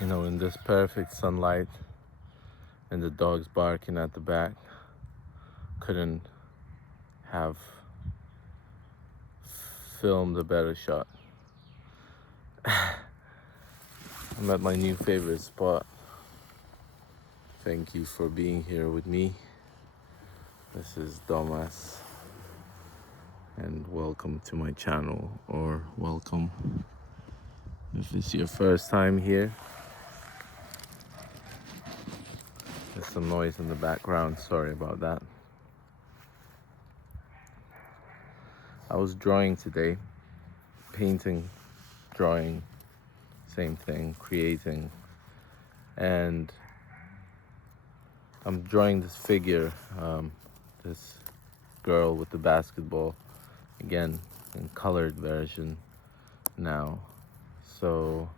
In this perfect sunlight and the dogs barking at the back, couldn't have filmed a better shot. I'm at my new favorite spot. Thank you for being here with me. This is Domas, and welcome to my channel, or welcome if it's your first time here. There's some noise in the background, sorry about that. I was drawing today, painting, drawing, same thing, creating, and I'm drawing this figure, this girl with the basketball, again in colored version now. So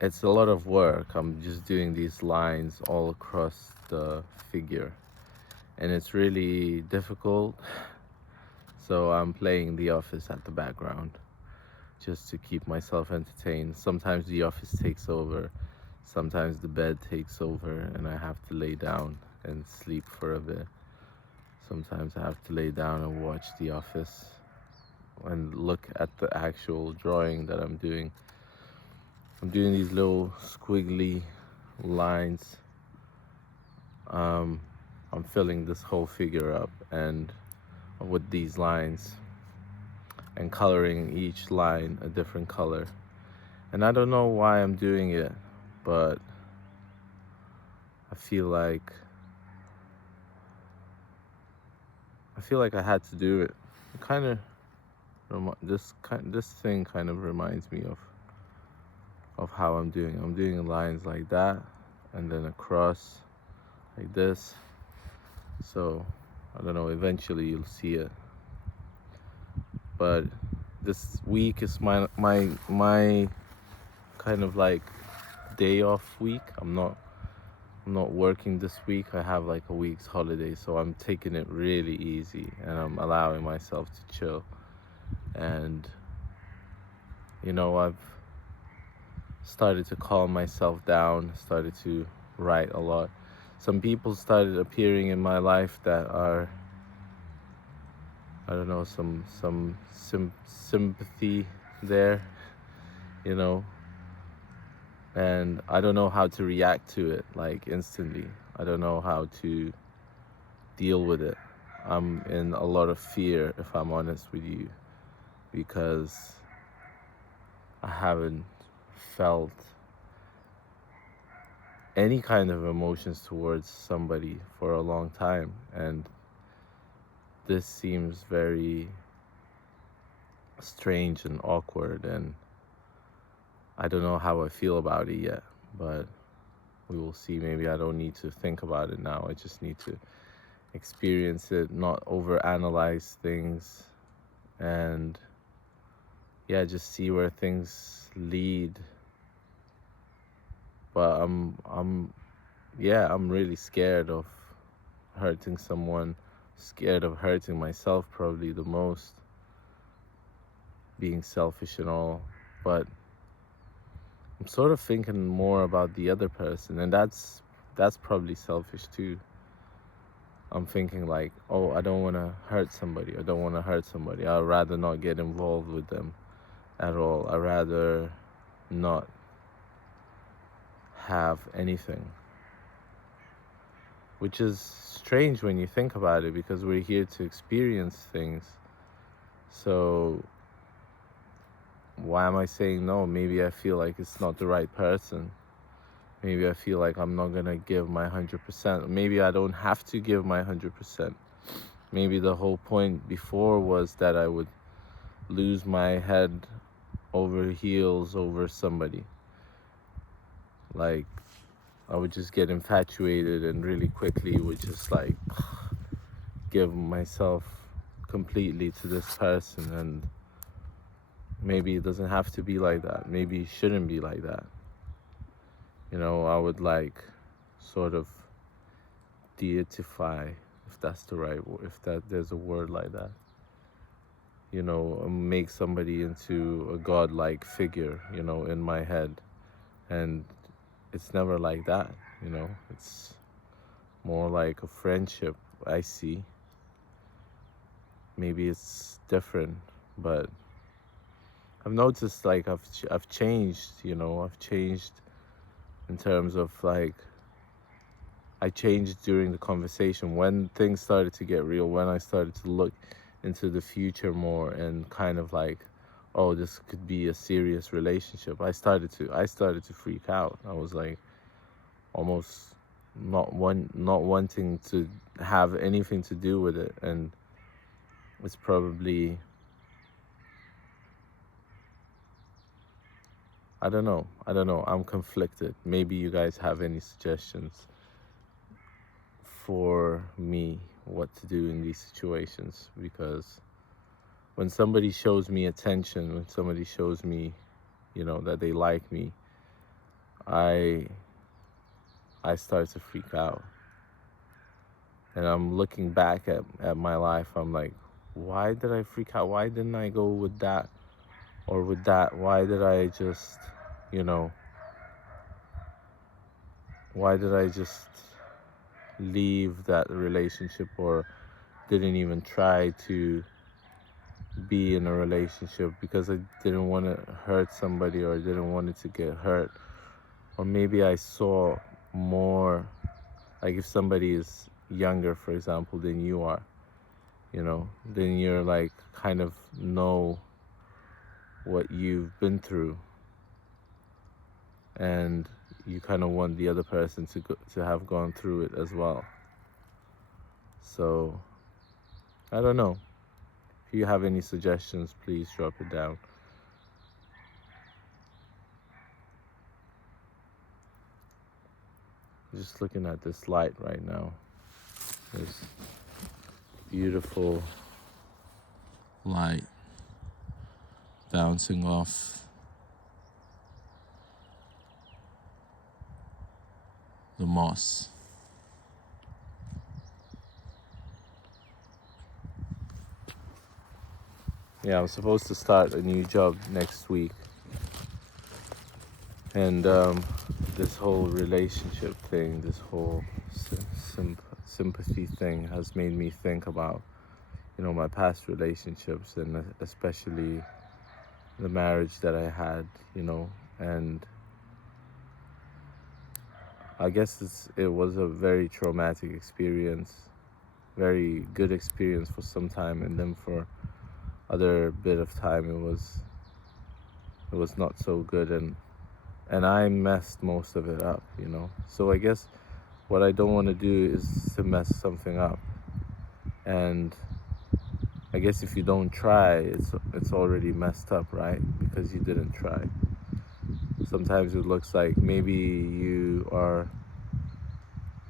it's a lot of work. I'm just doing these lines all across the figure, and it's really difficult. So I'm playing The Office at the background just to keep myself entertained. Sometimes The Office takes over, sometimes the bed takes over and I have to lay down and sleep for a bit. Sometimes I have to lay down and watch The Office and look at the actual drawing that I'm doing. I'm doing these little squiggly lines. I'm filling this whole figure up and with these lines and coloring each line a different color. And I don't know why I'm doing it, but I feel like I had to do it. It kind of this thing kind of reminds me of how I'm doing. I'm doing lines like that and then across like this. So I don't know, eventually you'll see it. But this week is my kind of like day off week. I'm not working this week. I have like a week's holiday, so I'm taking it really easy and I'm allowing myself to chill. And I've started to calm myself down, started to write a lot. Some people started appearing in my life that are, I don't know, some sympathy there, and I don't know how to react to it like instantly. I don't know how to deal with it. I'm in a lot of fear, if I'm honest with you, because I haven't felt any kind of emotions towards somebody for a long time, and this seems very strange and awkward, and I don't know how I feel about it yet, but we will see. Maybe I don't need to think about it now. I just need to experience it, not overanalyze things, and just see where things lead. But I'm really scared of hurting someone, scared of hurting myself probably the most, being selfish and all. But I'm sort of thinking more about the other person, and that's probably selfish too. I'm thinking like, oh, I don't want to hurt somebody. I'd rather not get involved with them at all. I'd rather not have anything. Which is strange when you think about it, because we're here to experience things. So why am I saying no? Maybe I feel like it's not the right person. Maybe I feel like I'm not gonna give my 100%. Maybe I don't have to give my 100%. Maybe the whole point before was that I would lose my head over heels over somebody. Like, I would just get infatuated and really quickly would just like give myself completely to this person, and maybe it doesn't have to be like that. Maybe it shouldn't be like that. I would like sort of deify, if that's the right word, if there's a word like that. Make somebody into a godlike figure, in my head. And it's never like that, it's more like a friendship. I see, maybe it's different, but I've noticed like I've changed, I've changed in terms of like I changed during the conversation when things started to get real, when I started to look into the future more and kind of like, oh, this could be a serious relationship. I started to freak out. I was like almost not wanting to have anything to do with it. And it's probably, I don't know, I'm conflicted. Maybe you guys have any suggestions for me what to do in these situations, because when somebody shows me attention, when somebody shows me, that they like me, I I start to freak out. And I'm looking back at my life, I'm like, why did I freak out? Why didn't I go with that or with that? Why did I just, you know, why did I just leave that relationship, or didn't even try to be in a relationship because I didn't want to hurt somebody, or I didn't want it to get hurt? Or maybe I saw more, like if somebody is younger, for example, than you are, then you're like kind of know what you've been through, and you kind of want the other person to have gone through it as well. So I don't know. If you have any suggestions, please drop it down. Just looking at this light right now. This beautiful light bouncing off the moss. Yeah, I'm supposed to start a new job next week. And this whole relationship thing, this whole sympathy thing has made me think about, my past relationships, and especially the marriage that I had, and I guess it was a very traumatic experience, very good experience for some time, and then for other bit of time it was not so good, and I messed most of it up, So I guess what I don't want to do is to mess something up. And I guess if you don't try, it's already messed up, right? Because you didn't try. Sometimes it looks like maybe you are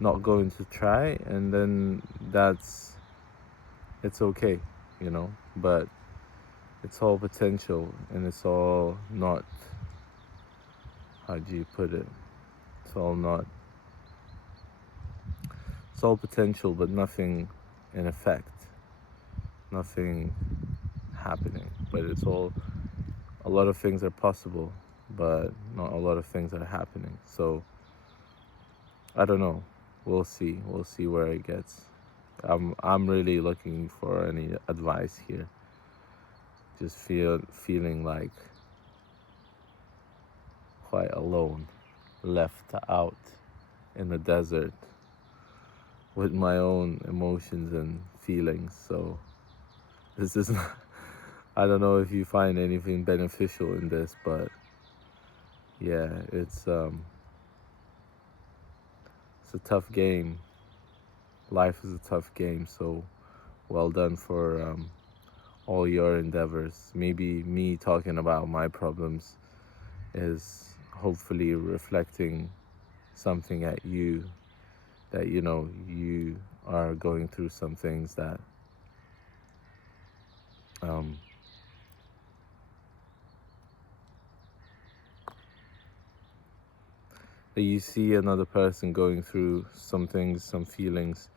not going to try, and then it's okay, but it's all potential, and it's all not, how do you put it? It's all not, it's all potential, but nothing in effect, nothing happening. But it's all, a lot of things are possible, but not a lot of things are happening. So I don't know. We'll see. We'll see where it gets. I'm really looking for any advice here. Just feeling like quite alone, left out in the desert with my own emotions and feelings. So this is not, I don't know if you find anything beneficial in this, but yeah, it's a tough game. Life is a tough game. So well done for all your endeavors. Maybe me talking about my problems is hopefully reflecting something at you, that you are going through some things that um, that you see another person going through some things, some feelings,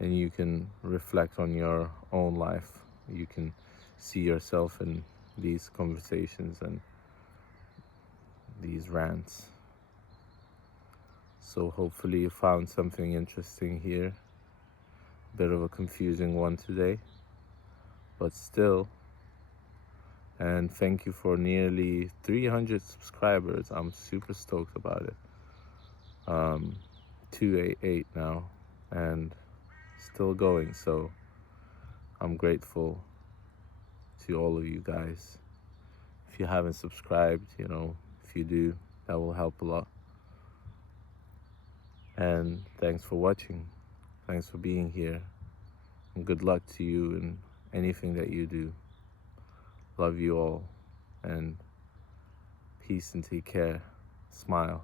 and you can reflect on your own life. You can see yourself in these conversations and these rants. So hopefully you found something interesting here. Bit of a confusing one today, but still. And thank you for nearly 300 subscribers. I'm super stoked about it. 288 now, and still going. So I'm grateful to all of you guys. If you haven't subscribed, if you do, that will help a lot. And thanks for watching. Thanks for being here. And good luck to you in anything that you do. Love you all. And peace and take care. Smile.